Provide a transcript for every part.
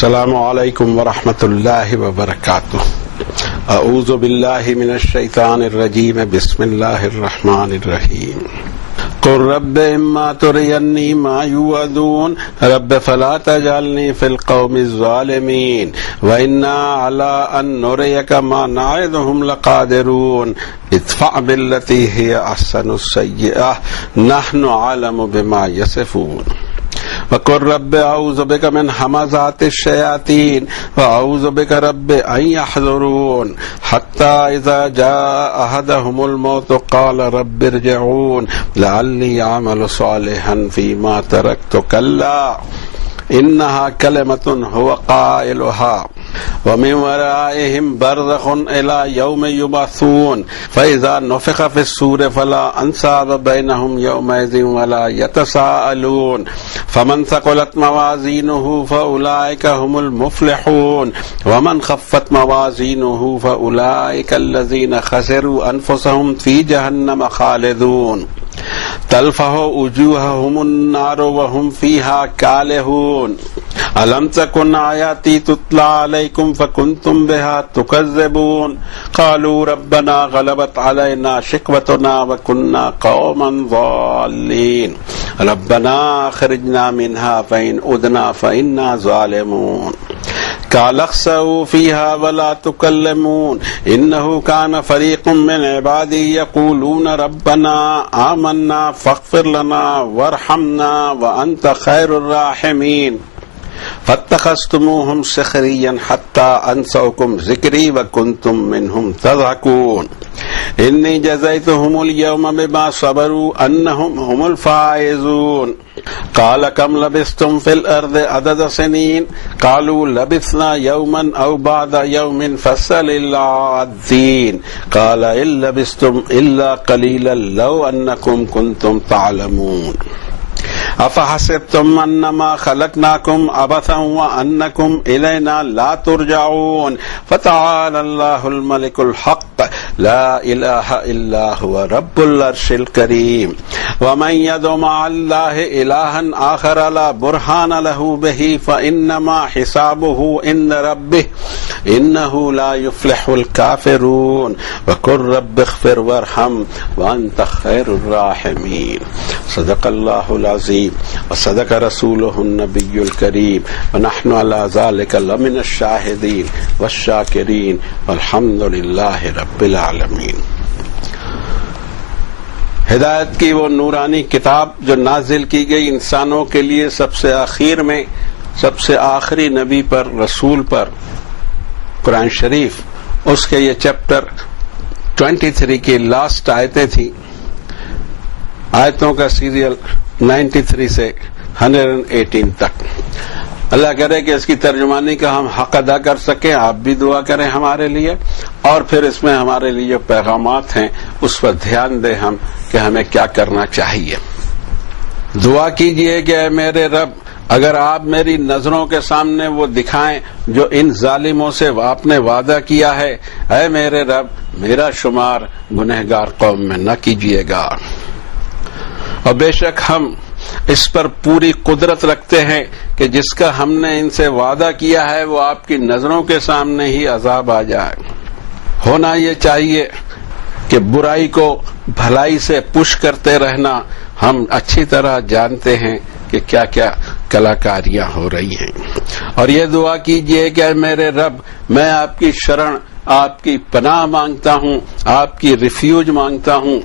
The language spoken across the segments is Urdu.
السلام علیکم ورحمۃ اللہ وبرکاتہ۔ اعوذ باللہ من الشیطان الرجیم، بسم اللہ الرحمن الرحیم۔ قل رب اما ترینی ما یوعدون رب فلا تجعلنی فی القوم الظالمین وانا علی ان نریک ما نعدهم لقادرون ادفع بالتی ہی احسن السیئہ نحن اعلم بما یصفون وقل رب اعوذ بک من همزات الشیاطین واعوذ بک رب ان یحضرون حتی اذا جاء احدهم الموت قال رب ارجعون لعلی اعمل صالحا فیما ترکت کلا انها کلمة هو قائلها ومن ورائهم برزخ الى يوم يبعثون فاذا نفخ في الصور فلا انساب بينهم يومئذ ولا يتساءلون فمن ثقلت موازينه فاولئك هم المفلحون ومن خفت موازينه فاولئك الذين خسروا انفسهم في جهنم خالدون تلفح وجوههم النار وهم فيها كالحون ألم تكن آياتي تتلى عليكم فكنتم بها تكذبون قالوا ربنا غلبت علينا شقوتنا وكنا قوما ضالين ربنا أخرجنا منها فإن عدنا فإنا ظالمون قال اخسئوا فيها ولا تكلمون إنه كان فريق من عبادي يقولون ربنا آمنا فاغفر لنا وارحمنا وأنت خير الراحمين فاتخذتموهم سخريا حتى أنسوكم ذكري وكنتم منهم تضحكون إني جزيتهم اليوم بما صبروا أنهم هم الفائزون قال كم لبثتم في الأرض عدد سنين قالوا لبثنا يوما أو بعد يوم فاسأل العادين قال إن لبثتم إلا قليلا لو أنكم كنتم تعلمون افحسبتم انما خلقناكم عبثا وانكم الينا لا ترجعون فتعالى الله الملك الحق لا اله الا هو رب العرش الكريم ومن يدع مع الله الها اخر لا برهان له به فانما حسابه عند ربه انه لا يفلح الكافرون وقل رب اغفر وارحم وانت خير الراحمين صدق الله العظيم وصدق رسوله النبي الكريم ونحن على ذلك لمن الشاهدين والشاكرين والحمد لله رب العالمين۔ ہدایت کی وہ نورانی کتاب جو نازل کی گئی انسانوں کے لیے سب سے آخر میں، سب سے آخری نبی پر، رسول پر، قرآن شریف، اس کے یہ چیپٹر 23 کی لاسٹ آیتیں تھیں۔ آیتوں کا سیریل 93 سے 118 تک۔ اللہ کرے کہ اس کی ترجمانی کا ہم حق ادا کر سکیں، آپ بھی دعا کریں ہمارے لیے، اور پھر اس میں ہمارے لیے جو پیغامات ہیں اس پر دھیان دیں ہم کہ ہمیں کیا کرنا چاہیے۔ دعا کیجئے کہ اے میرے رب، اگر آپ میری نظروں کے سامنے وہ دکھائیں جو ان ظالموں سے آپ نے وعدہ کیا ہے، اے میرے رب میرا شمار گنہگار قوم میں نہ کیجئے گا۔ اور بے شک ہم اس پر پوری قدرت رکھتے ہیں کہ جس کا ہم نے ان سے وعدہ کیا ہے وہ آپ کی نظروں کے سامنے ہی عذاب آ جائے۔ ہونا یہ چاہیے کہ برائی کو بھلائی سے پش کرتے رہنا، ہم اچھی طرح جانتے ہیں کہ کیا کیا کلاکاریاں ہو رہی ہیں۔ اور یہ دعا کیجئے کہ اے میرے رب، میں آپ کی شرن، آپ کی پناہ مانگتا ہوں، آپ کی ریفیوج مانگتا ہوں،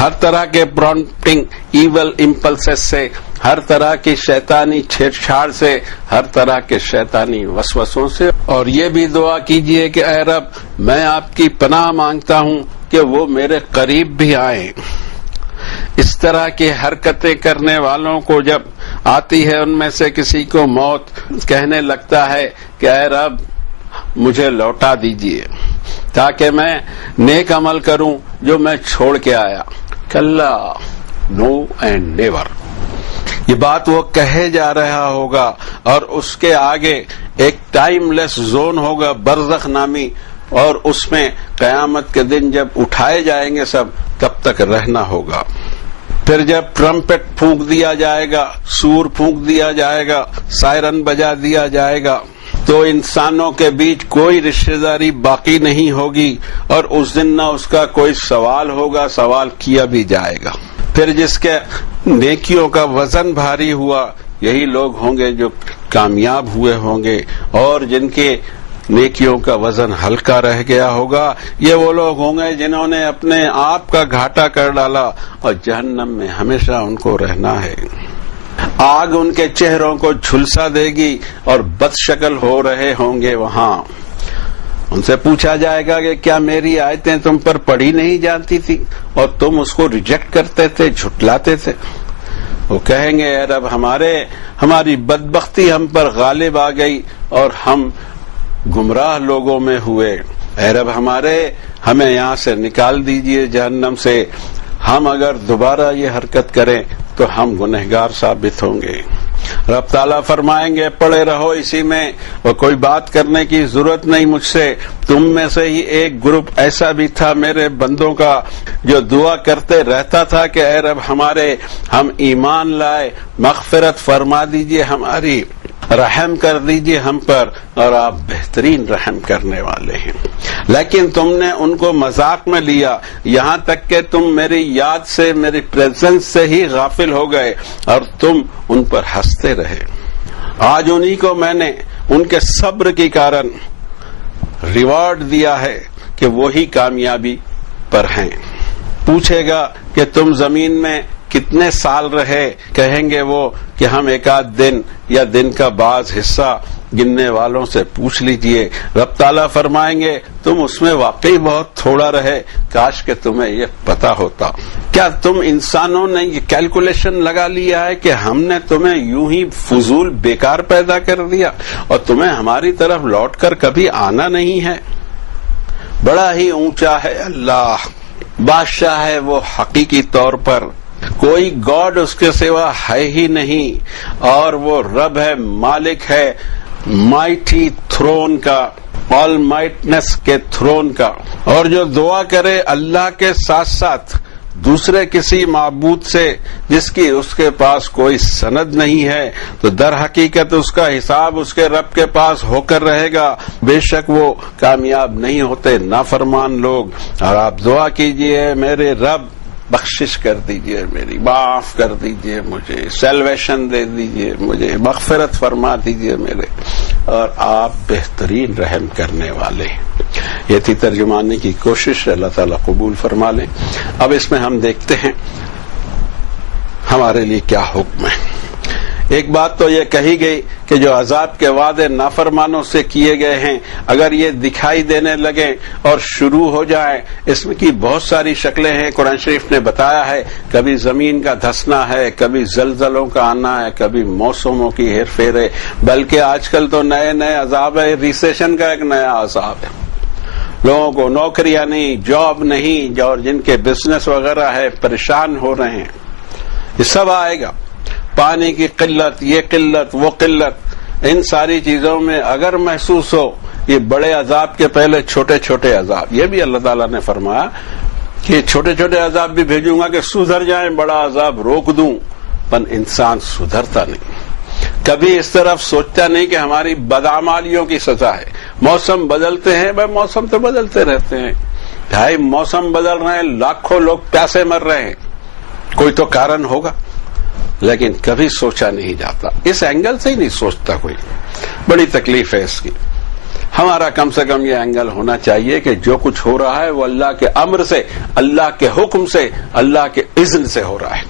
ہر طرح کے پرامپٹنگ ایول امپلسز سے، ہر طرح کی شیطانی چھیڑ چھاڑ سے، ہر طرح کے شیطانی وسوسوں سے۔ اور یہ بھی دعا کیجئے کہ اے رب، میں آپ کی پناہ مانگتا ہوں کہ وہ میرے قریب بھی آئیں۔ اس طرح کی حرکتیں کرنے والوں کو جب آتی ہے ان میں سے کسی کو موت، کہنے لگتا ہے کہ اے رب مجھے لوٹا دیجئے تاکہ میں نیک عمل کروں جو میں چھوڑ کے آیا۔ کلا، نو اینڈ نیور، یہ بات وہ کہے جا رہا ہوگا، اور اس کے آگے ایک ٹائم لیس زون ہوگا، برزخ نامی، اور اس میں قیامت کے دن جب اٹھائے جائیں گے سب، تب تک رہنا ہوگا۔ پھر جب ٹرمپٹ پھونک دیا جائے گا، سور پھونک دیا جائے گا، سائرن بجا دیا جائے گا، تو انسانوں کے بیچ کوئی رشتہ داری باقی نہیں ہوگی، اور اس دن نہ اس کا کوئی سوال ہوگا، سوال کیا بھی جائے گا۔ پھر جس کے نیکیوں کا وزن بھاری ہوا، یہی لوگ ہوں گے جو کامیاب ہوئے ہوں گے، اور جن کے نیکیوں کا وزن ہلکا رہ گیا ہوگا، یہ وہ لوگ ہوں گے جنہوں نے اپنے آپ کا گھاٹا کر ڈالا، اور جہنم میں ہمیشہ ان کو رہنا ہے۔ آگ ان کے چہروں کو جھلسا دے گی اور بد شکل ہو رہے ہوں گے وہاں۔ ان سے پوچھا جائے گا کہ کیا میری آیتیں تم پر پڑھی نہیں جاتی تھی اور تم اس کو ریجیکٹ کرتے تھے، جھٹلاتے تھے؟ وہ کہیں گے اے رب ہماری بدبختی ہم پر غالب آ گئی اور ہم گمراہ لوگوں میں ہوئے۔ اے رب ہمیں یہاں سے نکال دیجئے جہنم سے، ہم اگر دوبارہ یہ حرکت کریں تو ہم گنہگار ثابت ہوں گے۔ رب تعالیٰ فرمائیں گے پڑے رہو اسی میں، اور کوئی بات کرنے کی ضرورت نہیں مجھ سے۔ تم میں سے ہی ایک گروپ ایسا بھی تھا میرے بندوں کا جو دعا کرتے رہتا تھا کہ اے رب ہم ایمان لائے، مغفرت فرما دیجئے ہماری، رحم کر دیجئے ہم پر، اور آپ بہترین رحم کرنے والے ہیں۔ لیکن تم نے ان کو مذاق میں لیا، یہاں تک کہ تم میری یاد سے، میری پریزنس سے ہی غافل ہو گئے، اور تم ان پر ہنستے رہے۔ آج انہی کو میں نے ان کے صبر کی کارن ریوارڈ دیا ہے کہ وہی کامیابی پر ہیں۔ پوچھے گا کہ تم زمین میں کتنے سال رہے؟ کہیں گے وہ کہ ہم ایک آدھ دن یا دن کا بعض حصہ گننے والوں سے پوچھ لیجئے۔ رب تعالیٰ فرمائیں گے تم اس میں واقعی بہت تھوڑا رہے، کاش کہ تمہیں یہ پتا ہوتا۔ کیا تم انسانوں نے یہ کیلکولیشن لگا لیا ہے کہ ہم نے تمہیں یوں ہی فضول بیکار پیدا کر دیا اور تمہیں ہماری طرف لوٹ کر کبھی آنا نہیں ہے؟ بڑا ہی اونچا ہے اللہ، بادشاہ ہے وہ حقیقی طور پر، کوئی گاڈ اس کے سوا ہے ہی نہیں، اور وہ رب ہے، مالک ہے مائٹی تھرون کا، آل مائٹنس کے تھرون کا۔ اور جو دعا کرے اللہ کے ساتھ ساتھ دوسرے کسی معبود سے جس کی اس کے پاس کوئی سند نہیں ہے، تو در حقیقت اس کا حساب اس کے رب کے پاس ہو کر رہے گا، بے شک وہ کامیاب نہیں ہوتے نافرمان لوگ۔ اور آپ دعا کیجئے میرے رب بخشش کر دیجئے میری، معاف کر دیجئے مجھے، سیلویشن دے دیجئے مجھے، مغفرت فرما دیجئے میرے، اور آپ بہترین رحم کرنے والے ہیں۔ یہ تھی ترجمانے کی کوشش، اللہ تعالیٰ قبول فرما لیں۔ اب اس میں ہم دیکھتے ہیں ہمارے لیے کیا حکم ہے۔ ایک بات تو یہ کہی گئی کہ جو عذاب کے وعدے نافرمانوں سے کیے گئے ہیں، اگر یہ دکھائی دینے لگیں اور شروع ہو جائیں، اس میں کی بہت ساری شکلیں ہیں۔ قرآن شریف نے بتایا ہے کبھی زمین کا دھسنا ہے، کبھی زلزلوں کا آنا ہے، کبھی موسموں کی ہیر پھیر ہے، بلکہ آج کل تو نئے نئے عذاب ہے، ریسیشن کا ایک نیا عذاب ہے، لوگوں کو نوکریاں نہیں، جاب نہیں، اور جن کے بزنس وغیرہ ہے پریشان ہو رہے ہیں۔ یہ سب آئے گا، پانی کی قلت، یہ قلت، وہ قلت، ان ساری چیزوں میں اگر محسوس ہو یہ بڑے عذاب کے پہلے چھوٹے چھوٹے عذاب، یہ بھی اللہ تعالیٰ نے فرمایا کہ چھوٹے چھوٹے عذاب بھی بھیجوں گا کہ سدھر جائیں، بڑا عذاب روک دوں، پر انسان سدھرتا نہیں، کبھی اس طرف سوچتا نہیں کہ ہماری بدعمالیوں کی سزا ہے۔ موسم بدلتے ہیں، بھائی موسم تو بدلتے رہتے ہیں، بھائی موسم بدل رہے ہیں، لاکھوں لوگ پیاسے مر رہے ہیں، کوئی تو کارن ہوگا، لیکن کبھی سوچا نہیں جاتا، اس اینگل سے ہی نہیں سوچتا کوئی۔ بڑی تکلیف ہے اس کی۔ ہمارا کم سے کم یہ اینگل ہونا چاہیے کہ جو کچھ ہو رہا ہے وہ اللہ کے امر سے، اللہ کے حکم سے، اللہ کے اذن سے ہو رہا ہے،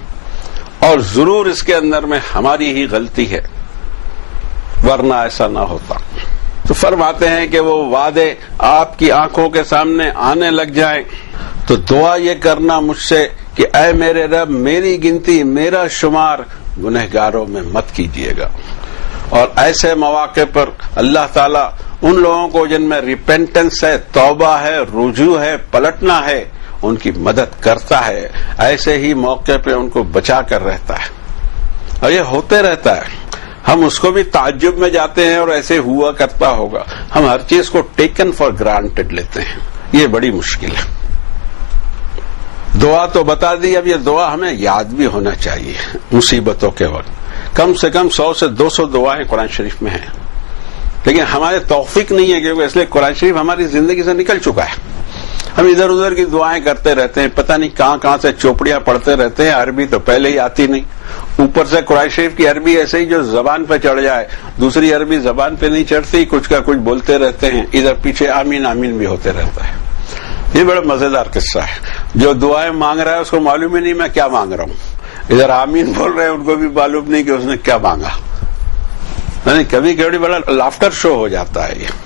اور ضرور اس کے اندر میں ہماری ہی غلطی ہے، ورنہ ایسا نہ ہوتا۔ تو فرماتے ہیں کہ وہ وعدے آپ کی آنکھوں کے سامنے آنے لگ جائیں تو دعا یہ کرنا مجھ سے کہ اے میرے رب میری گنتی، میرا شمار گنہگاروں میں مت کیجیے گا۔ اور ایسے مواقع پر اللہ تعالیٰ ان لوگوں کو جن میں ریپینٹنس ہے، توبہ ہے، رجوع ہے، پلٹنا ہے، ان کی مدد کرتا ہے، ایسے ہی موقع پہ ان کو بچا کر رہتا ہے، اور یہ ہوتے رہتا ہے۔ ہم اس کو بھی تعجب میں جاتے ہیں اور ایسے ہوا کرتا ہوگا، ہم ہر چیز کو ٹیکن فار گرانٹڈ لیتے ہیں، یہ بڑی مشکل ہے۔ دعا تو بتا دی، اب یہ دعا ہمیں یاد بھی ہونا چاہیے مصیبتوں کے وقت. کم سے کم 100 سے 200 دعائیں قرآن شریف میں ہیں، لیکن ہمارے توفیق نہیں ہے کیونکہ اس لیے قرآن شریف ہماری زندگی سے نکل چکا ہے. ہم ادھر ادھر کی دعائیں کرتے رہتے ہیں، پتہ نہیں کہاں کہاں سے چوپڑیاں پڑھتے رہتے ہیں. عربی تو پہلے ہی آتی نہیں، اوپر سے قرآن شریف کی عربی ایسے ہی جو زبان پہ چڑھ جائے، دوسری عربی زبان پہ نہیں چڑھتی، کچھ کا کچھ بولتے رہتے ہیں، ادھر پیچھے آمین آمین بھی ہوتے رہتا ہے. یہ بڑا مزیدار قصہ ہے. جو دعائیں مانگ رہا ہے اس کو معلوم ہی نہیں میں کیا مانگ رہا ہوں، ادھر آمین بول رہے ہیں ان کو بھی معلوم نہیں کہ اس نے کیا مانگا. کبھی کبھی بڑا لافٹر شو ہو جاتا ہے، یہ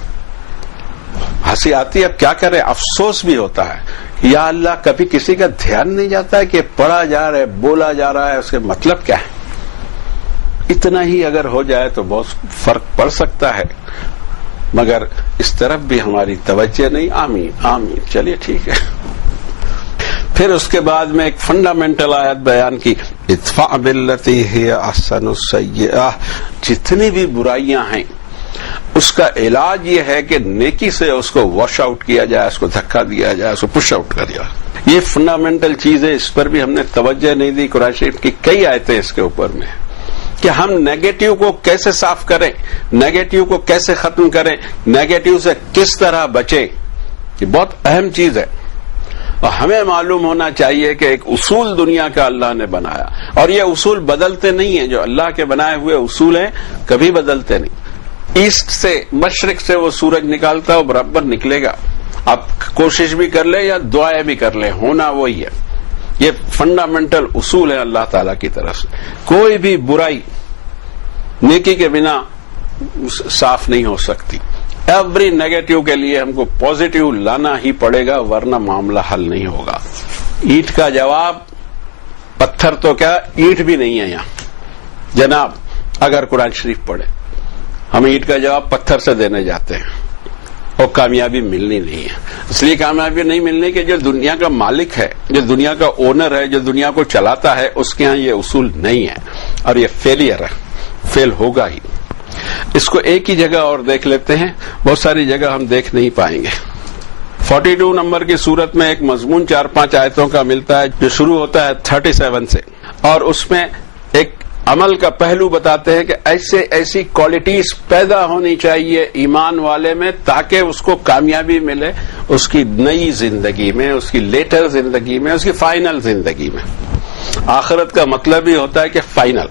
ہنسی آتی ہے. اب کیا کرے، افسوس بھی ہوتا ہے. یا اللہ، کبھی کسی کا دھیان نہیں جاتا ہے کہ پڑھا جا رہا ہے، بولا جا رہا ہے، اس کے مطلب کیا ہے. اتنا ہی اگر ہو جائے تو بہت فرق پڑ سکتا ہے، مگر اس طرف بھی ہماری توجہ نہیں. آمین آمین، چلیے ٹھیک ہے. پھر اس کے بعد میں ایک فنڈامنٹل آیت بیان کی، ادفع باللتی ہی احسن السیئہ. جتنی بھی برائیاں ہیں اس کا علاج یہ ہے کہ نیکی سے اس کو واش آؤٹ کیا جائے، اس کو دھکا دیا جائے، اس کو پش آؤٹ کر دیا. یہ فنڈامنٹل چیز ہے، اس پر بھی ہم نے توجہ نہیں دی. قرآن شریف کی کئی آیتیں اس کے اوپر میں کہ ہم نیگیٹو کو کیسے صاف کریں، نیگیٹو کو کیسے ختم کریں، نیگیٹو سے کس طرح بچیں. یہ بہت اہم چیز ہے اور ہمیں معلوم ہونا چاہیے کہ ایک اصول دنیا کا اللہ نے بنایا اور یہ اصول بدلتے نہیں ہیں. جو اللہ کے بنائے ہوئے اصول ہیں کبھی بدلتے نہیں. ایسٹ سے، مشرق سے وہ سورج نکالتا ہے، برابر نکلے گا. آپ کوشش بھی کر لیں یا دعائیں بھی کر لیں، ہونا وہی ہے. یہ فنڈامنٹل اصول ہے اللہ تعالی کی طرف سے. کوئی بھی برائی نیکی کے بنا صاف نہیں ہو سکتی. ایوری نیگیٹو کے لیے ہم کو پازیٹو لانا ہی پڑے گا، ورنہ معاملہ حل نہیں ہوگا. اینٹ کا جواب پتھر تو کیا، اینٹ بھی نہیں ہے یہاں جناب. اگر قرآن شریف پڑھے، ہم اینٹ کا جواب پتھر سے دینے جاتے ہیں اور کامیابی ملنی نہیں ہے. اس لیے کامیابی نہیں ملنے کہ جو دنیا کا مالک ہے، جو دنیا کا اونر ہے، جو دنیا کو چلاتا ہے، اس کے ہاں یہ اصول نہیں ہے اور یہ فیلئر ہے، فیل ہوگا ہی. اس کو ایک ہی جگہ اور دیکھ لیتے ہیں، بہت ساری جگہ ہم دیکھ نہیں پائیں گے. 42 نمبر کی سورت میں ایک مضمون 4-5 آیتوں کا ملتا ہے جو شروع ہوتا ہے 37 سے، اور اس میں ایک عمل کا پہلو بتاتے ہیں کہ ایسی کوالٹیز پیدا ہونی چاہیے ایمان والے میں تاکہ اس کو کامیابی ملے اس کی نئی زندگی میں، اس کی لیٹر زندگی میں، اس کی فائنل زندگی میں. آخرت کا مطلب ہی ہوتا ہے کہ فائنل.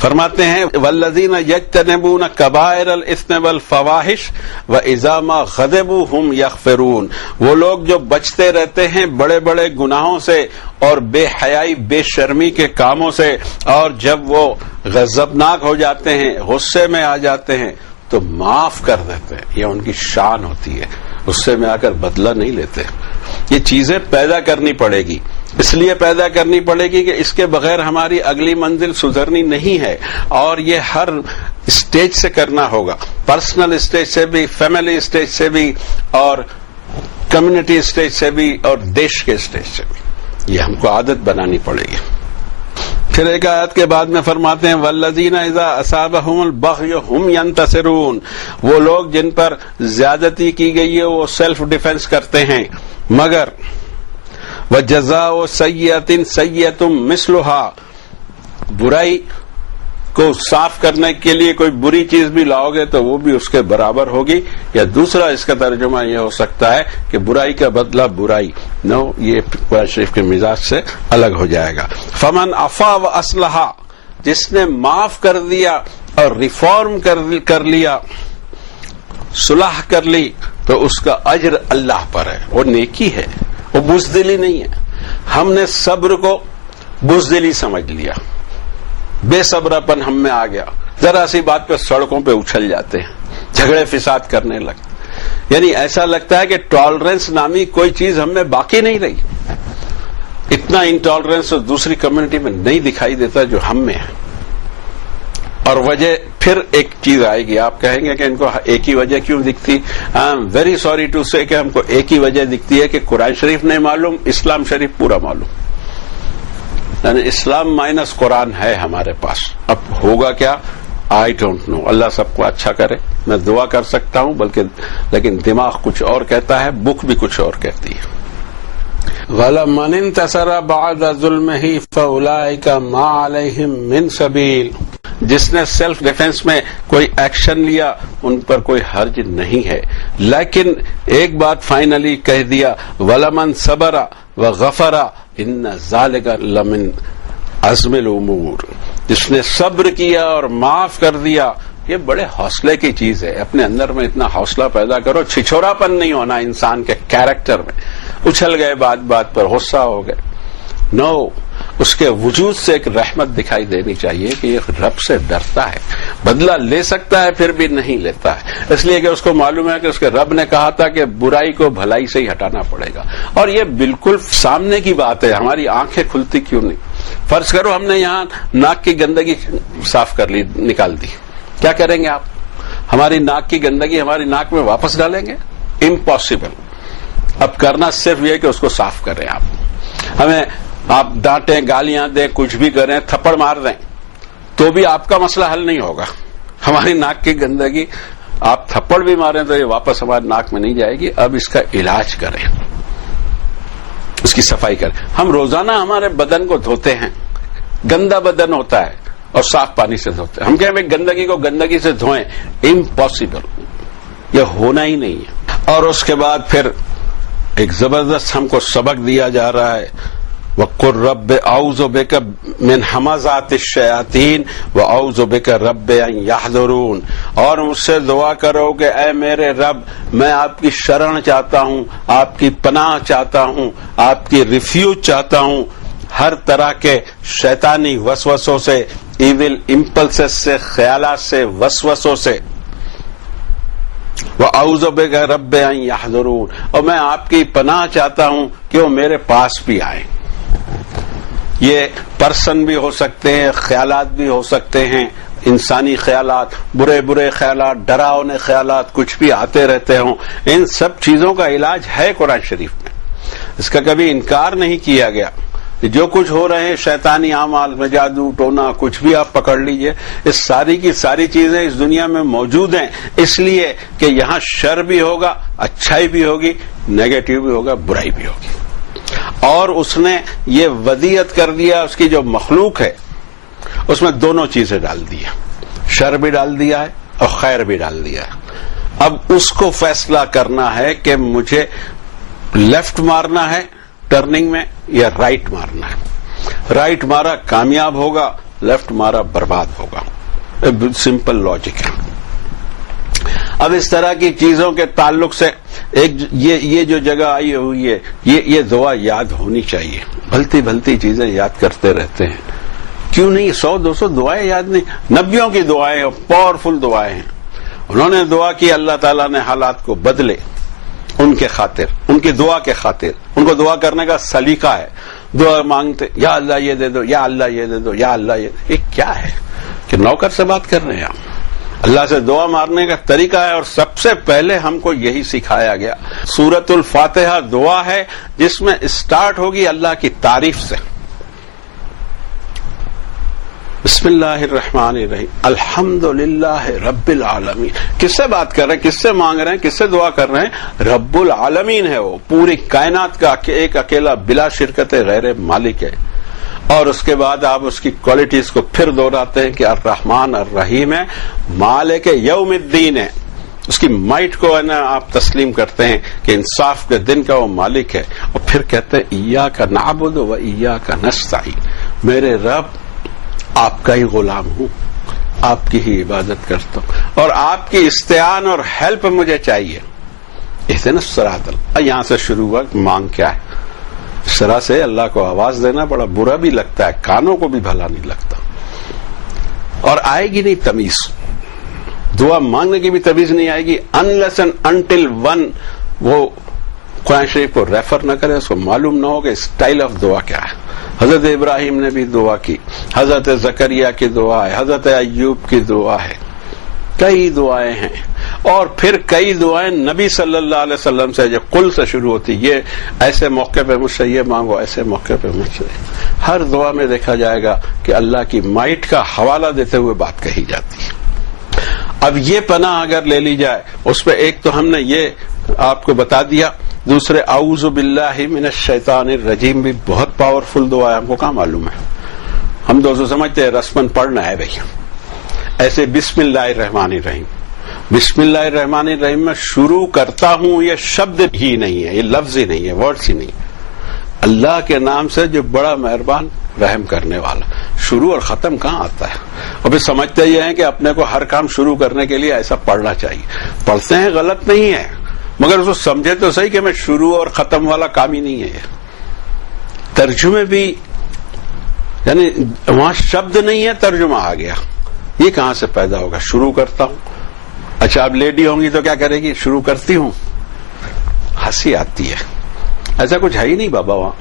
فرماتے ہیں والذین یجتنبون کبائر الاثم والفواحش واذا ما غضبوا هم یغفرون. وہ لوگ جو بچتے رہتے ہیں بڑے بڑے گناہوں سے اور بے حیائی بے شرمی کے کاموں سے، اور جب وہ غضبناک ہو جاتے ہیں، غصے میں آ جاتے ہیں تو معاف کر دیتے ہیں. یہ ان کی شان ہوتی ہے، غصے میں آ کر بدلہ نہیں لیتے. یہ چیزیں پیدا کرنی پڑے گی، اس لیے پیدا کرنی پڑے گی کہ اس کے بغیر ہماری اگلی منزل سدھرنی نہیں ہے. اور یہ ہر اسٹیج سے کرنا ہوگا، پرسنل اسٹیج سے بھی، فیملی اسٹیج سے بھی، اور کمیونٹی اسٹیج سے بھی، اور دیش کے اسٹیج سے بھی. یہ ہم کو عادت بنانی پڑے گی. پھر ایک آیت کے بعد میں فرماتے ہیں والذین اذا اصابهم البغی هم ینتصرون. وہ لوگ جن پر زیادتی کی گئی ہے وہ سیلف ڈیفنس کرتے ہیں، مگر وجزاء سیئۃ سیئۃ مثلها. برائی کو صاف کرنے کے لیے کوئی بری چیز بھی لاؤ گے تو وہ بھی اس کے برابر ہوگی. یا دوسرا اس کا ترجمہ یہ ہو سکتا ہے کہ برائی کا بدلہ برائی. نو، یہ قرآن شریف کے مزاج سے الگ ہو جائے گا. فمن عفا و اصلح، جس نے معاف کر دیا اور ریفارم کر لیا، صلح کر لی، تو اس کا اجر اللہ پر ہے. وہ نیکی ہے، وہ بزدلی نہیں ہے. ہم نے صبر کو بزدلی سمجھ لیا، بے صبراپن ہم میں آ گیا. ذرا سی بات پہ سڑکوں پہ اچھل جاتے ہیں، جھگڑے فساد کرنے لگتے. یعنی ایسا لگتا ہے کہ ٹالرنس نامی کوئی چیز ہم میں باقی نہیں رہی. اتنا انٹالرنس دوسری کمیونٹی میں نہیں دکھائی دیتا جو ہم میں ہے. اور وجہ پھر ایک چیز آئے گی، آپ کہیں گے کہ ان کو ایک ہی وجہ کیوں دکھتی. I am very sorry to say کہ ہم کو ایک ہی وجہ دکھتی ہے کہ قرآن شریف نہیں معلوم، اسلام شریف پورا معلوم. یعنی اسلام مائنس قرآن ہے ہمارے پاس. اب ہوگا کیا، آئی ڈونٹ نو. اللہ سب کو اچھا کرے. میں دعا کر سکتا ہوں لیکن دماغ کچھ اور کہتا ہے، بک بھی کچھ اور کہتی ہے. وَلَمَنِ انتَصَرَ بَعْدَ ظُلْمِهِ فَأُولَٰئِكَ مَا عَلَيْهِم مِّن سَبِيلٍ، جس نے سیلف ڈیفenس میں کوئی ایکشن لیا ان پر کوئی حرج نہیں ہے، لیکن ایک بات فائنلی کہہ دیا وَلَمَن صَبَرَ وَغَفَرَ إِنَّ ذَلِكَ لَمِنْ عَزْمِ الْأُمُورِ، جس نے صبر کیا اور معاف کر دیا، یہ بڑے حوصلے کی چیز ہے۔ اپنے اندر میں اتنا حوصلہ پیدا کرو، چھچھورا پن نہیں ہونا انسان کے کیریکٹر میں، اچھل گئے بات بات پر، غصہ ہو گئے، نو، اس کے وجود سے ایک رحمت دکھائی دینی چاہیے کہ یہ رب سے ڈرتا ہے، بدلہ لے سکتا ہے پھر بھی نہیں لیتا ہے، اس لیے کہ اس کو معلوم ہے کہ اس کے رب نے کہا تھا کہ برائی کو بھلائی سے ہی ہٹانا پڑے گا، اور یہ بالکل سامنے کی بات ہے، ہماری آنکھیں کھلتی کیوں نہیں؟ فرض کرو ہم نے یہاں ناک کی گندگی صاف کر لی، نکال دی، کیا کریں گے آپ؟ ہماری ناک کی گندگی ہماری ناک میں واپس ڈالیں گے؟ امپاسبل۔ اب کرنا صرف یہ کہ اس کو صاف کریں۔ ہمیں آپ ڈانٹیں، گالیاں دیں، کچھ بھی کریں، تھپڑ مار دیں تو بھی آپ کا مسئلہ حل نہیں ہوگا۔ ہماری ناک کی گندگی آپ تھپڑ بھی ماریں تو یہ واپس ہماری ناک میں نہیں جائے گی۔ اب اس کا علاج کریں، اس کی صفائی کریں۔ ہم روزانہ ہمارے بدن کو دھوتے ہیں، گندا بدن ہوتا ہے اور صاف پانی سے دھوتے ہیں۔ ہم کہیں گندگی کو گندگی سے دھوئیں، امپاسبل، یہ ہونا ہی نہیں ہے۔ اور اس کے بعد پھر ایک زبردست ہم کو سبق دیا جا رہا ہے، وَقُلْ رَبِّ أَعُوذُ بِكَ مِنْ ہَمَزَاتِ الشَّيَاطِينِ وَأَعُوذُ بِكَ رَبِّ أَنْ يَحْضُرُونِ، اور مجھ سے دعا کرو کہ اے میرے رب، میں آپ کی شرن چاہتا ہوں، آپ کی پناہ چاہتا ہوں، آپ کی ریفیوج چاہتا ہوں ہر طرح کے شیطانی وسوسوں سے، ایول امپلسز سے، خیالات سے، وسوسوں سے۔ وَأَعُوذُ بِكَ رَبِّ أَنْ يَحْضُرُونِ، اور میں آپ کی پناہ چاہتا ہوں کہ وہ میرے پاس بھی آئیں۔ یہ پرسن بھی ہو سکتے ہیں، خیالات بھی ہو سکتے ہیں، انسانی خیالات، برے برے خیالات، ڈراؤنے خیالات، کچھ بھی آتے رہتے ہوں، ان سب چیزوں کا علاج ہے قرآن شریف میں، اس کا کبھی انکار نہیں کیا گیا۔ جو کچھ ہو رہے ہیں شیطانی اعمال میں، جادو ٹونا، کچھ بھی آپ پکڑ لیجئے، اس ساری کی ساری چیزیں اس دنیا میں موجود ہیں، اس لیے کہ یہاں شر بھی ہوگا، اچھائی بھی ہوگی، نیگیٹو بھی ہوگا، برائی بھی ہوگی۔ اور اس نے یہ وضعیت کر دیا، اس کی جو مخلوق ہے اس میں دونوں چیزیں ڈال دی ہیں، شر بھی ڈال دیا ہے اور خیر بھی ڈال دیا ہے۔ اب اس کو فیصلہ کرنا ہے کہ مجھے لیفٹ مارنا ہے ٹرننگ میں یا رائٹ مارنا ہے۔ رائٹ مارا کامیاب ہوگا، لیفٹ مارا برباد ہوگا، سمپل لاجک ہے۔ اب اس طرح کی چیزوں کے تعلق سے ایک یہ جو جگہ آئی ہوئی ہے، یہ دعا یاد ہونی چاہیے۔ بھلتی بھلتی چیزیں یاد کرتے رہتے ہیں، کیوں نہیں؟ 100-200 دعائیں یاد نہیں؟ نبیوں کی دعائیں پاورفل دعائیں ہیں، انہوں نے دعا کی، اللہ تعالیٰ نے حالات کو بدلے ان کے خاطر، ان کی دعا کے خاطر۔ ان کو دعا کرنے کا سلیقہ ہے، دعا مانگتے یا اللہ یہ دے دو، یا اللہ یہ دے دو، یا اللہ یہ کیا ہے کہ نوکر سے بات کر رہے ہیں ہم؟ اللہ سے دعا مارنے کا طریقہ ہے، اور سب سے پہلے ہم کو یہی سکھایا گیا۔ سورۃ الفاتحہ دعا ہے جس میں اسٹارٹ ہوگی اللہ کی تعریف سے، بسم اللہ الرحمن الرحیم، الحمد للہ رب العالمین۔ کس سے بات کر رہے ہیں؟ کس سے مانگ رہے ہیں؟ کس سے دعا کر رہے ہیں؟ رب العالمین ہے، وہ پوری کائنات کا ایک اکیلا بلا شرکت غیر مالک ہے۔ اور اس کے بعد آپ اس کی کوالٹیز کو پھر دہراتے ہیں کہ الرحمن الرحیم ہے، مالک یوم الدین ہے، اس کی مائٹ کو ہے نا آپ تسلیم کرتے ہیں کہ انصاف کے دن کا وہ مالک ہے، اور پھر کہتے ہیں ایاک نعبد و ایاک نستعین، میرے رب آپ کا ہی غلام ہوں، آپ کی ہی عبادت کرتا ہوں، اور آپ کی استعان اور ہیلپ مجھے چاہیے۔ اہدنا الصراط، یہاں سے شروع ہوا مانگ کیا ہے۔ اس طرح سے اللہ کو آواز دینا بڑا برا بھی لگتا ہے، کانوں کو بھی بھلا نہیں لگتا، اور آئے گی نہیں تمیز، دعا مانگنے کی بھی تمیز نہیں آئے گی unless and until one وہ قرآن شریف کو ریفر نہ کرے، اس کو معلوم نہ ہو کہ اسٹائل آف دعا کیا ہے۔ حضرت ابراہیم نے بھی دعا کی، حضرت زکریا کی دعا ہے، حضرت ایوب کی دعا ہے، کئی دعائیں ہیں، اور پھر کئی دعائیں نبی صلی اللہ علیہ وسلم سے جو قل سے شروع ہوتی، یہ ایسے موقع پہ مجھ سے یہ مانگو، ایسے موقع پہ مجھ سے۔ ہر دعا میں دیکھا جائے گا کہ اللہ کی مائٹ کا حوالہ دیتے ہوئے بات کہی جاتی ہے۔ اب یہ پناہ اگر لے لی جائے، اس پہ ایک تو ہم نے یہ آپ کو بتا دیا دوسرے اعوذ باللہ من الشیطان الرجیم بھی بہت پاورفل دعا ہے. ہم کو کہاں معلوم ہے؟ ہم دوستوں سمجھتے ہیں رسمن پڑھنا ہے بھائی. ایسے بسم اللہ الرحمن الرحیم، بسم اللہ الرحمن الرحیم میں شروع کرتا ہوں، یہ شبد ہی نہیں ہے، یہ لفظ ہی نہیں ہے، ورڈز ہی نہیں. اللہ کے نام سے جو بڑا مہربان رحم کرنے والا. شروع اور ختم کہاں آتا ہے؟ اور پھر سمجھتے یہ ہیں کہ اپنے کو ہر کام شروع کرنے کے لیے ایسا پڑھنا چاہیے. پڑھتے ہیں، غلط نہیں ہے، مگر اس کو سمجھے تو صحیح کہ میں شروع اور ختم والا کام ہی نہیں ہے. ترجمے بھی یعنی وہاں شبد نہیں ہے، ترجمہ آ گیا. یہ کہاں سے پیدا ہوگا؟ شروع کرتا ہوں. اچھا اب لیڈی ہوں گی تو کیا کرے گی؟ شروع کرتی ہوں. ہنسی آتی ہے. ایسا کچھ ہے ہی نہیں بابا. وہاں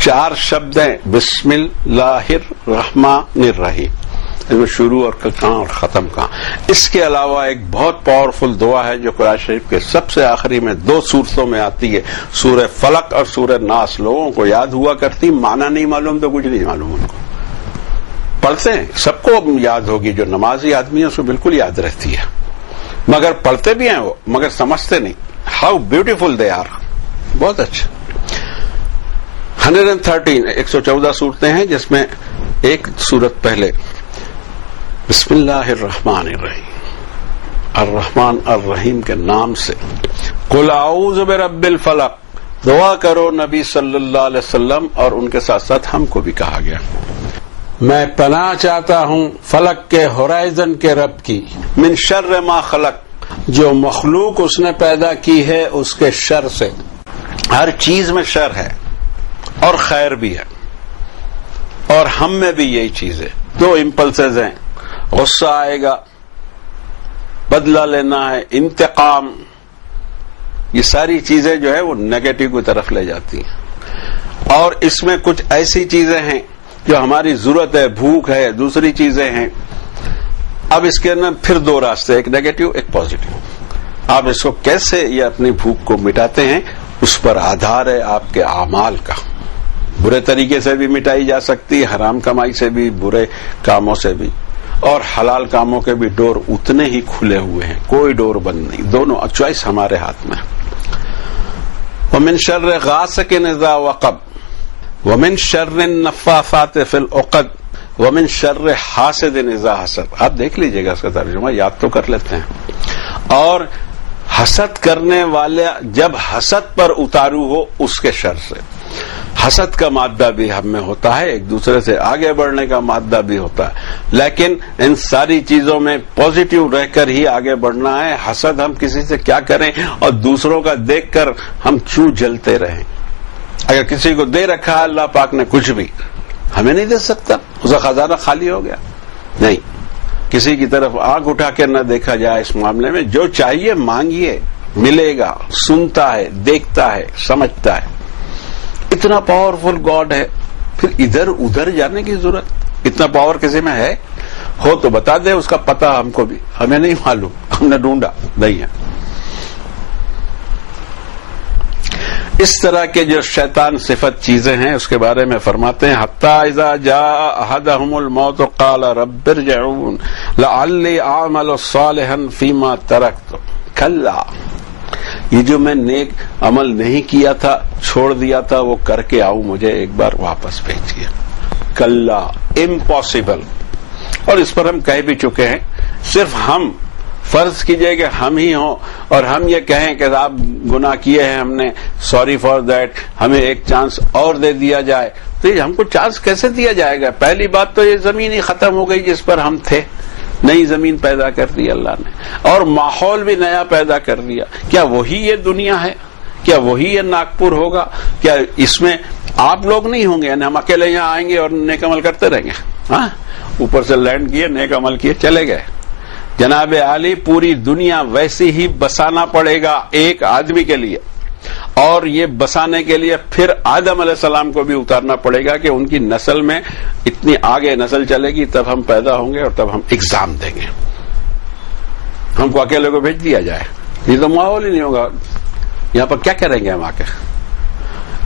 4 شبد ہیں، بسم اللہ الرحمن الرحیم. اس میں شروع اور کہاں اور ختم کہاں. اس کے علاوہ ایک بہت پاورفل دعا ہے جو قرآن شریف کے سب سے آخری میں 2 صورتوں میں آتی ہے، سورہ فلق اور سورہ ناس. لوگوں کو یاد ہوا کرتی، معنی نہیں معلوم تو کچھ نہیں معلوم. ان کو پڑھتے ہیں، سب کو یاد ہوگی. جو نمازی آدمی ہے اس کو بالکل یاد رہتی ہے، مگر پڑھتے بھی ہیں وہ، مگر سمجھتے نہیں. How beautiful they are. بہت اچھا. 113 114 صورتیں ہیں جس میں ایک صورت پہلے بسم اللہ الرحمن الرحیم، الرحمن الرحیم کے نام سے. قل اعوذ برب الفلق. دعا کرو نبی صلی اللہ علیہ وسلم، اور ان کے ساتھ ساتھ ہم کو بھی کہا گیا. میں پناہ چاہتا ہوں فلک کے ہورائزن کے رب کی، من شر ما خلق، جو مخلوق اس نے پیدا کی ہے اس کے شر سے. ہر چیز میں شر ہے اور خیر بھی ہے، اور ہم میں بھی یہی چیز ہے. 2 امپلسز ہیں، غصہ آئے گا، بدلہ لینا ہے، انتقام. یہ ساری چیزیں جو ہے وہ نیگیٹو کی طرف لے جاتی ہیں. اور اس میں کچھ ایسی چیزیں ہیں جو ہماری ضرورت ہے، بھوک ہے، دوسری چیزیں ہیں. اب اس کے اندر پھر 2 راستے، ایک نیگیٹو ایک پازیٹو. آپ اس کو کیسے یہ اپنی بھوک کو مٹاتے ہیں، اس پر آدھار ہے آپ کے اعمال کا. برے طریقے سے بھی مٹائی جا سکتی، حرام کمائی سے بھی، برے کاموں سے بھی، اور حلال کاموں کے بھی ڈور اتنے ہی کھلے ہوئے ہیں، کوئی ڈور بند نہیں. دونوں چوائس ہمارے ہاتھ میں. ومن شر غاسق اذا وقب، ومن شر النفاثات فی العقد، ومن شر حاسد اذا حسد. آپ دیکھ لیجئے گا اس کا ترجمہ، یاد تو کر لیتے ہیں. اور حسد کرنے والا جب حسد پر اتارو ہو اس کے شر سے. حسد کا مادہ بھی ہم میں ہوتا ہے، ایک دوسرے سے آگے بڑھنے کا مادہ بھی ہوتا ہے، لیکن ان ساری چیزوں میں پازیٹو رہ کر ہی آگے بڑھنا ہے. حسد ہم کسی سے کیا کریں اور دوسروں کا دیکھ کر ہم کیوں جلتے رہیں. اگر کسی کو دے رکھا ہے اللہ پاک نے کچھ بھی، ہمیں نہیں دے سکتا، اس کا خزانہ خالی ہو گیا. نہیں، کسی کی طرف آنکھ اٹھا کے نہ دیکھا جائے. اس معاملے میں جو چاہیے مانگیے، ملے گا. سنتا ہے، دیکھتا ہے، سمجھتا ہے. اتنا پاورفل گاڈ ہے، پھر ادھر ادھر جانے کی ضرورت. اتنا پاور کسی میں ہے؟ ہو تو بتا دے، اس کا پتہ ہم کو بھی، ہمیں نہیں معلوم، ہم نے ڈھونڈا نہیں ہے. اس طرح کے جو شیطان صفت چیزیں ہیں اس کے بارے میں فرماتے ہیں حتی اذا جاء احدهم الموت قال رب ارجعون لعلی اعمل صالحا فیما ترکت. کلا، یہ جو میں نیک عمل نہیں کیا تھا، چھوڑ دیا تھا، وہ کر کے آؤں، مجھے ایک بار واپس بھیجیے. کلا، امپاسبل. اور اس پر ہم کہہ بھی چکے ہیں. صرف ہم فرض کیجئے کہ ہم ہی ہوں اور ہم یہ کہیں کہ آپ گناہ کیے ہیں، ہم نے، سوری فار دیٹ، ہمیں ایک چانس اور دے دیا جائے، تو یہ ہم کو چانس کیسے دیا جائے گا؟ پہلی بات تو یہ زمین ہی ختم ہو گئی جس پر ہم تھے. نئی زمین پیدا کر دی اللہ نے، اور ماحول بھی نیا پیدا کر دیا. کیا وہی یہ دنیا ہے؟ کیا وہی یہ ناگپور ہوگا؟ کیا اس میں آپ لوگ نہیں ہوں گے؟ یعنی ہم اکیلے یہاں آئیں گے اور نیک عمل کرتے رہیں گے؟ ہاں، اوپر سے لینڈ کیے، نیک عمل کیے، چلے گئے. جناب عالی، پوری دنیا ویسی ہی بسانا پڑے گا ایک آدمی کے لیے، اور یہ بسانے کے لیے پھر آدم علیہ السلام کو بھی اتارنا پڑے گا کہ ان کی نسل میں اتنی آگے نسل چلے گی، تب ہم پیدا ہوں گے اور تب ہم ایگزام دیں گے. ہم کو اکیلے کو بھیج دیا جائے، یہ تو ماحول ہی نہیں ہوگا. یہاں پر کیا کریں گے ہم آ کے؟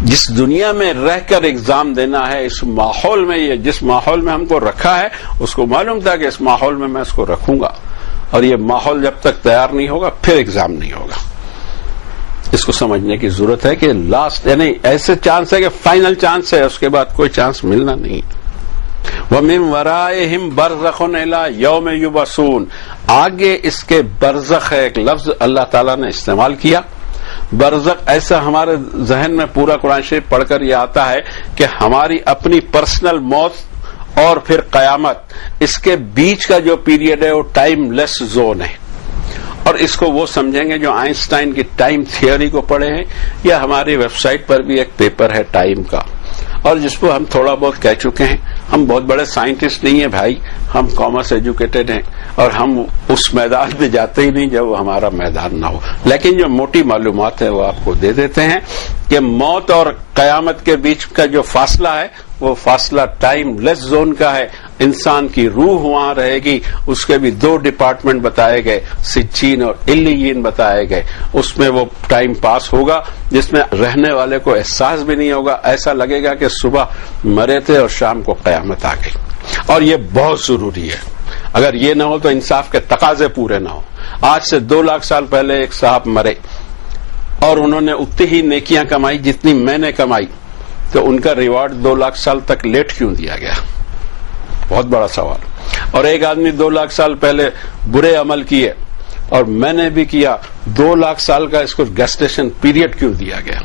جس دنیا میں رہ کر ایگزام دینا ہے، اس ماحول میں، یہ جس ماحول میں ہم کو رکھا ہے اس کو معلوم تھا کہ اس ماحول میں میں اس کو رکھوں گا، اور یہ ماحول جب تک تیار نہیں ہوگا پھر ایگزام نہیں ہوگا. اس کو سمجھنے کی ضرورت ہے کہ لاسٹ یعنی ایسے چانس ہے کہ فائنل چانس ہے، اس کے بعد کوئی چانس ملنا نہیں۔ وَمِن وَرَائِهِمْ بَرْزَخٌ إِلَىٰ يَوْمِ يُبْعَثُونَ، آگے اس کے برزخ ہے، ایک لفظ اللہ تعالیٰ نے استعمال کیا۔ برزخ ایسا ہمارے ذہن میں پورا قرآن شریف پڑھ کر یہ آتا ہے کہ ہماری اپنی پرسنل موت اور پھر قیامت، اس کے بیچ کا جو پیریڈ ہے وہ ٹائم لیس زون ہے۔ اور اس کو وہ سمجھیں گے جو آئنسٹائن کی ٹائم تھیوری کو پڑھے ہیں، یا ہماری ویب سائٹ پر بھی ایک پیپر ہے ٹائم کا، اور جس کو ہم تھوڑا بہت کہہ چکے ہیں۔ ہم بہت بڑے سائنٹسٹ نہیں ہیں بھائی، ہم کامرس ایجوکیٹڈ ہیں، اور ہم اس میدان میں جاتے ہی نہیں جب وہ ہمارا میدان نہ ہو، لیکن جو موٹی معلومات ہے وہ آپ کو دے دیتے ہیں کہ موت اور قیامت کے بیچ کا جو فاصلہ ہے وہ فاصلہ ٹائم لیس زون کا ہے۔ انسان کی روح وہاں رہے گی، اس کے بھی 2 ڈپارٹمنٹ بتائے گئے، سجین اور علیین بتائے گئے۔ اس میں وہ ٹائم پاس ہوگا جس میں رہنے والے کو احساس بھی نہیں ہوگا، ایسا لگے گا کہ صبح مرے تھے اور شام کو قیامت آ گئی۔ اور یہ بہت ضروری ہے، اگر یہ نہ ہو تو انصاف کے تقاضے پورے نہ ہو۔ آج سے 2 لاکھ سال پہلے ایک صاحب مرے اور انہوں نے اتنی ہی نیکیاں کمائی جتنی میں نے کمائی، تو ان کا ریوارڈ 2 لاکھ سال تک لیٹ کیوں دیا گیا؟ بہت بڑا سوال۔ اور ایک آدمی 2 لاکھ سال پہلے برے عمل کیے اور میں نے بھی کیا، 2 لاکھ سال کا اس کو گیسٹیشن پیریڈ کیوں دیا گیا؟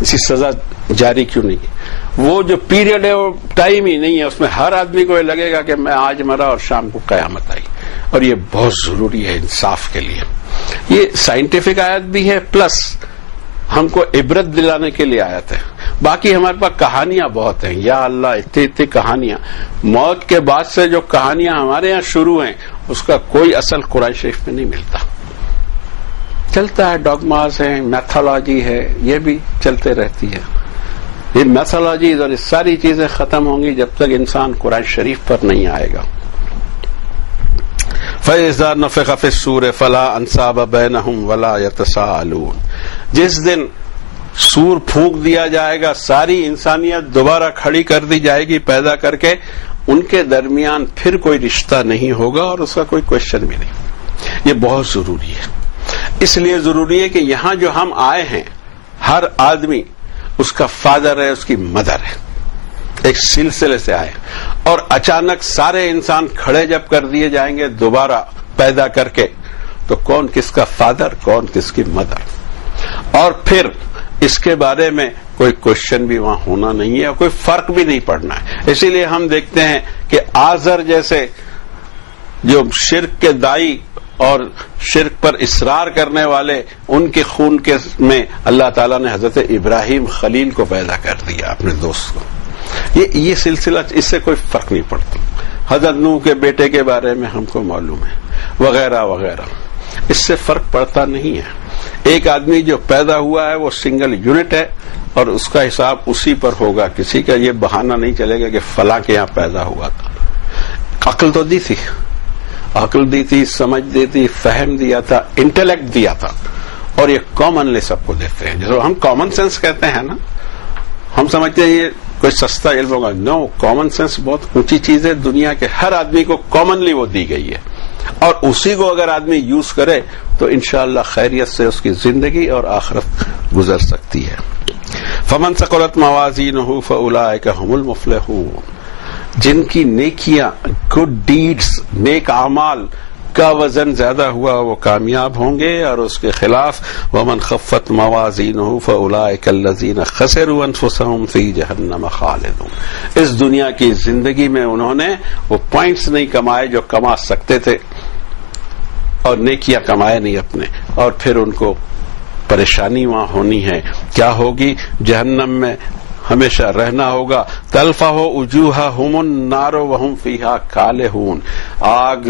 اسی سزا جاری کیوں نہیں؟ وہ جو پیریڈ ہے وہ ٹائم ہی نہیں ہے، اس میں ہر آدمی کو یہ لگے گا کہ میں آج مرا اور شام کو قیامت آئی، اور یہ بہت ضروری ہے انصاف کے لیے۔ یہ سائنٹیفک آیت بھی ہے، پلس ہم کو عبرت دلانے کے لیے آیت ہے۔ باقی ہمارے پاس کہانیاں بہت ہیں، یا اللہ اتنی کہانیاں۔ موت کے بعد سے جو کہانیاں ہمارے ہاں شروع ہیں اس کا کوئی اصل قرآن شریف میں نہیں ملتا۔ چلتا ہے، ڈوگماز ہیں، میتھولوجی ہے، یہ بھی چلتے رہتی ہے۔ یہ میتھولوجیز اور یہ ساری چیزیں ختم ہوں گی جب تک انسان قرآن شریف پر نہیں آئے گا۔ فَإِذَا نُفِخَ فِي الصُّورِ فَلَا أَنْسَابَ بَيْنَهُمْ وَلَا يَتَسَاءَلُونَ، جس دن سور پھونک دیا جائے گا، ساری انسانیت دوبارہ کھڑی کر دی جائے گی پیدا کر کے، ان کے درمیان پھر کوئی رشتہ نہیں ہوگا اور اس کا کوئی کوشچن بھی نہیں۔ یہ بہت ضروری ہے، اس لیے ضروری ہے کہ یہاں جو ہم آئے ہیں ہر آدمی اس کا فادر ہے، اس کی مدر ہے، ایک سلسلے سے آئے، اور اچانک سارے انسان کھڑے جب کر دیے جائیں گے دوبارہ پیدا کر کے، تو کون کس کا فادر، کون کس کی مدر، اور پھر اس کے بارے میں کوئی کوشچن بھی وہاں ہونا نہیں ہے اور کوئی فرق بھی نہیں پڑنا ہے۔ اسی لیے ہم دیکھتے ہیں کہ آزر جیسے جو شرک کے دائی اور شرک پر اصرار کرنے والے، ان کے خون کے میں اللہ تعالیٰ نے حضرت ابراہیم خلیل کو پیدا کر دیا، اپنے دوست کو۔ یہ سلسلہ، اس سے کوئی فرق نہیں پڑتا۔ حضرت نوح کے بیٹے کے بارے میں ہم کو معلوم ہے، وغیرہ وغیرہ، اس سے فرق پڑتا نہیں ہے۔ ایک آدمی جو پیدا ہوا ہے وہ سنگل یونٹ ہے اور اس کا حساب اسی پر ہوگا، کسی کا یہ بہانہ نہیں چلے گا کہ فلاں کے یہاں پیدا ہوا تھا۔ عقل تو دی تھی، عقل دی تھی، سمجھ دی تھی، فہم دیا تھا، انٹلیکٹ دیا تھا، اور یہ کامنلی سب کو دیتے ہیں۔ جیسے ہم کامن سینس کہتے ہیں نا، ہم سمجھتے ہیں یہ کوئی سستا علم ہوگا، نو، کامن سینس بہت اونچی چیز ہے، دنیا کے ہر آدمی کو کامنلی وہ دی گئی ہے، اور اسی کو اگر آدمی یوز کرے تو انشاءاللہ خیریت سے اس کی زندگی اور آخرت گزر سکتی ہے۔ فمن ثقلت موازینہ فاولئک هم المفلحون، جن کی نیکیاں، گڈ ڈیڈز، نیک اعمال کا وزن زیادہ ہوا وہ کامیاب ہوں گے، اور اس کے خلاف ومن خفت موازینہ فاولئک الذین خسروا انفسهم فی جہنم خالدون، اس دنیا کی زندگی میں انہوں نے وہ پوائنٹس نہیں کمائے جو کما سکتے تھے، اور نیکیاں کمائے نہیں اپنے، اور پھر ان کو پریشانی وہاں ہونی ہے۔ کیا ہوگی؟ جہنم میں ہمیشہ رہنا ہوگا۔ تلفح وجوہہم النار وہم فیہا کالہون، آگ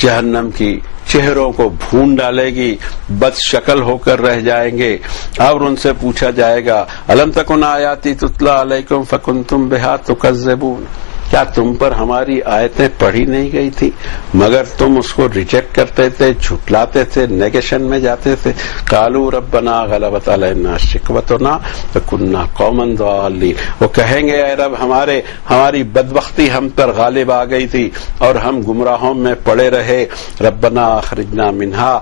جہنم کی چہروں کو بھون ڈالے گی، بد شکل ہو کر رہ جائیں گے، اور ان سے پوچھا جائے گا الم تکن آیاتی تتلی علیکم فکنتم بہا تکذبون، کیا تم پر ہماری آیتیں پڑھی نہیں گئی تھی مگر تم اس کو ریجیکٹ کرتے تھے، جھٹلاتے تھے، نیگیشن میں جاتے تھے؟ قالوا ربنا غلبت علینا شقوتنا وکنا قوما ضالین، وہ کہیں گے اے رب ہماری بدبختی ہم پر غالب آ گئی تھی اور ہم گمراہوں میں پڑے رہے۔ ربنا اخرجنا منہا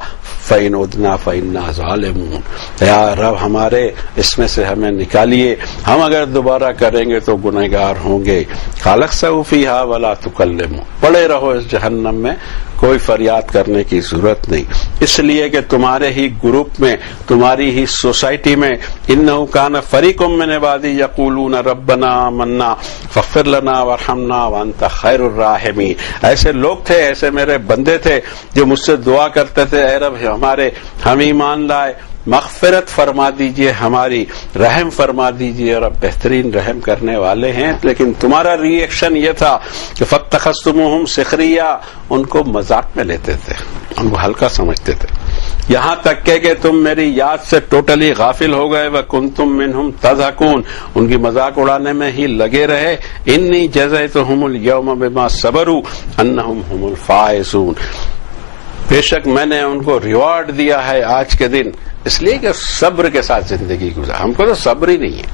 فإن عدنا فإنا ظالمون، یا رب ہمارے اس میں سے ہمیں نکالیے، ہم اگر دوبارہ کریں گے تو گنہگار ہوں گے۔ خالقسوا فیہا ولا تکلمون، پڑے رہو اس جہنم میں، کوئی فریاد کرنے کی ضرورت نہیں، اس لیے کہ تمہارے ہی گروپ میں، تمہاری ہی سوسائٹی میں انہ کان فریق من عبادی یقولون ربنا آمنا فاغفر لنا وارحمنا وانت خیر الراحمین، ایسے لوگ تھے، ایسے میرے بندے تھے جو مجھ سے دعا کرتے تھے اے رب ہم ایمان لائے، مغفرت فرما دیجئے، ہماری رحم فرما دیجئے، اور اب بہترین رحم کرنے والے ہیں۔ لیکن تمہارا ری ایکشن یہ تھا کہ فاتخذتموہم سخریا، ان کو مذاق میں لیتے تھے، ان کو ہلکا سمجھتے تھے، یہاں تک کہ تم میری یاد سے ٹوٹلی غافل ہو گئے، وکنتم منہم تضحکون، ان کی مذاق اڑانے میں ہی لگے رہے۔ انی جزیتہم اليوم بما صبروا انہم هم الفائزون، بے شک میں نے ان کو ریوارڈ دیا ہے آج کے دن اس لیے کہ صبر کے ساتھ زندگی گزار۔ ہم کو تو صبر ہی نہیں ہے،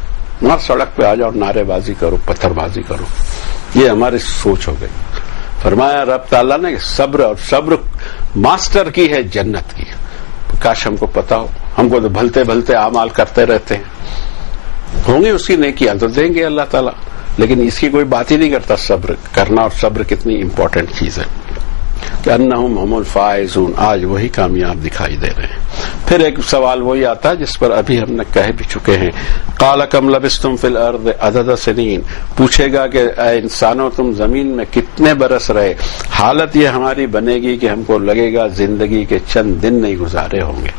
نہ سڑک پہ آ جاؤ، نعرے بازی کرو، پتھر بازی کرو، یہ ہماری سوچ ہو گئی۔ فرمایا رب تعالیٰ نے صبر، اور صبر ماسٹر کی ہے جنت کی، کاش ہم کو پتا ہو، ہم کو تو بھلتے بھلتے اعمال کرتے رہتے ہیں، ہوں گے اس کی نیکیاں تو دیں گے اللہ تعالیٰ، لیکن اس کی کوئی بات ہی نہیں کرتا صبر کرنا، اور صبر کتنی امپورٹنٹ چیز ہے کہ انہم هم الفائزون، آج وہی کامیاب دکھائی دے رہے ہیں۔ پھر ایک سوال وہی آتا ہے جس پر ابھی ہم نے کہہ بھی چکے ہیں، قال کم لبثتم فی الارض عدد سنین، پوچھے گا کہ اے انسانوں تم زمین میں کتنے برس رہے، حالت یہ ہماری بنے گی کہ ہم کو لگے گا زندگی کے چند دن نہیں گزارے ہوں گے،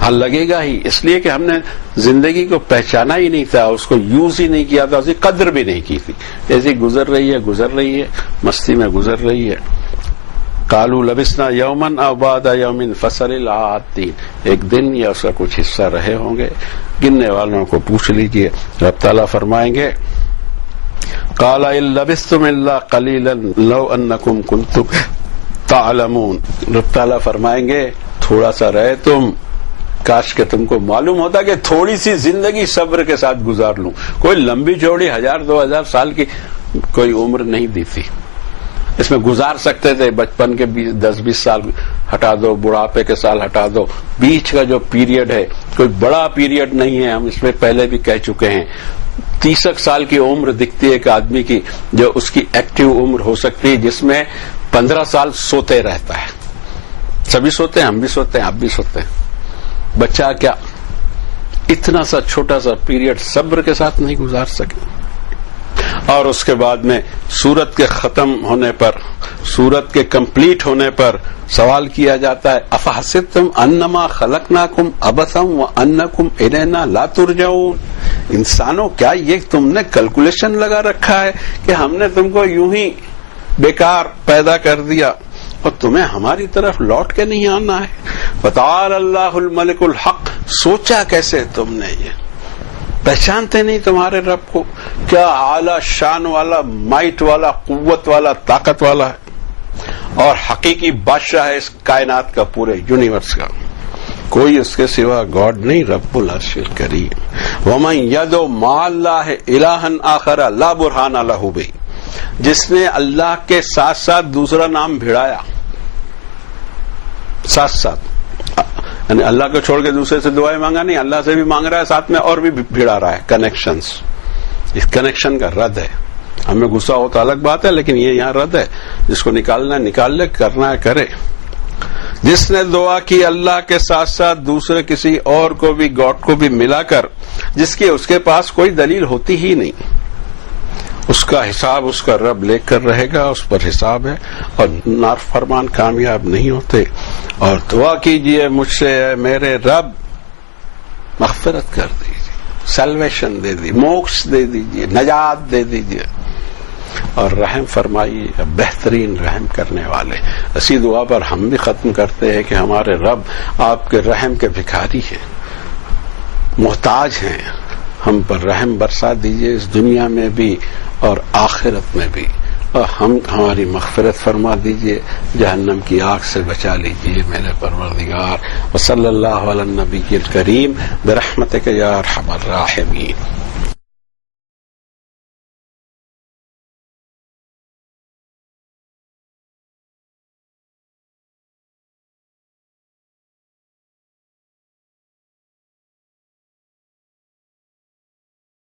حال لگے گا ہی، اس لیے کہ ہم نے زندگی کو پہچانا ہی نہیں تھا، اس کو یوز ہی نہیں کیا تھا، اس کی قدر بھی نہیں کی تھی، ایسی گزر رہی ہے مستی میں گزر رہی ہے۔ قالوا لبثنا یوما او بعد یوم فصل العادین، ایک دن یا اس کا کچھ حصہ رہے ہوں گے، گننے والوں کو پوچھ لیجئے۔ رب تعالیٰ فرمائیں گے قال ان لبثتم الا قلیلا لو انکم کنتم تعلمون، رب تعالیٰ فرمائیں گے تھوڑا سا رہے تم، کاش کہ تم کو معلوم ہوتا کہ تھوڑی سی زندگی صبر کے ساتھ گزار لوں، کوئی لمبی چوڑی 1000-2000 سال کی کوئی عمر نہیں دی تھی، اس میں گزار سکتے تھے، بچپن کے 10-20 سال ہٹا دو، بڑھاپے کے سال ہٹا دو، بیچ کا جو پیریڈ ہے کوئی بڑا پیریڈ نہیں ہے، ہم اس میں پہلے بھی کہہ چکے ہیں۔ 30 سال کی عمر دکھتی ہے ایک آدمی کی، جو اس کی ایکٹیو عمر ہو سکتی ہے، جس میں 15 سال سوتے رہتا ہے، سبھی سوتے ہیں، ہم بھی سوتے ہیں، آپ بھی سوتے ہیں، بچہ کیا اتنا سا چھوٹا سا پیریڈ صبر کے ساتھ نہیں گزار سکے۔ اور اس کے بعد میں سورت کے ختم ہونے پر، سورت کے کمپلیٹ ہونے پر سوال کیا جاتا ہے افحسبتم انما خلقناکم عبثا وانکم الینا لا ترجعون، انسانوں کیا یہ تم نے کیلکولیشن لگا رکھا ہے کہ ہم نے تم کو یوں ہی بیکار پیدا کر دیا اور تمہیں ہماری طرف لوٹ کے نہیں آنا ہے؟ فتعال اللہ الملک الحق، سوچا کیسے تم نے، یہ پہچانتے نہیں تمہارے رب کو، کیا اعلی شان والا، مائٹ والا، قوت والا، طاقت والا ہے، اور حقیقی بادشاہ ہے اس کائنات کا، پورے یونیورس کا، کوئی اس کے سوا گاڈ نہیں، رب العرش الکریم۔ ومن یدعو مع اللہ الہا آخر لا برہان لہ بہ، جس نے اللہ کے ساتھ ساتھ دوسرا نام بھیڑایا، ساتھ یعنی اللہ کو چھوڑ کے دوسرے سے دعائیں مانگا نہیں، اللہ سے بھی مانگ رہا ہے، ساتھ میں اور بھی بھیڑا رہا ہے، کنیکشنز، اس کنیکشن کا رد ہے۔ ہمیں غصہ ہو تو الگ بات ہے، لیکن یہ یہاں رد ہے، جس کو نکالنا ہے نکال لے، کرنا ہے کرے۔ جس نے دعا کی اللہ کے ساتھ ساتھ دوسرے کسی اور کو بھی، گاڈ کو بھی ملا کر، جس کی اس کے پاس کوئی دلیل ہوتی ہی نہیں، اس کا حساب اس کا رب لے کر رہے گا، اس پر حساب ہے، اور نافرمان کامیاب نہیں ہوتے۔ اور دعا کیجئے مجھ سے اے میرے رب، مغفرت کر دیجئے، سیلویشن دے دیجئے، موکش دے دیجئے، نجات دے دیجئے، اور رحم فرمائیے، بہترین رحم کرنے والے۔ اسی دعا پر ہم بھی ختم کرتے ہیں کہ ہمارے رب آپ کے رحم کے بھکاری ہیں، محتاج ہیں، ہم پر رحم برسا دیجئے اس دنیا میں بھی اور آخرت میں بھی، اور ہماری مغفرت فرما دیجئے، جہنم کی آگ سے بچا لیجئے میرے پروردگار۔ وصلی اللہ علی النبی الکریم برحمتک یا ارحم الراحمین۔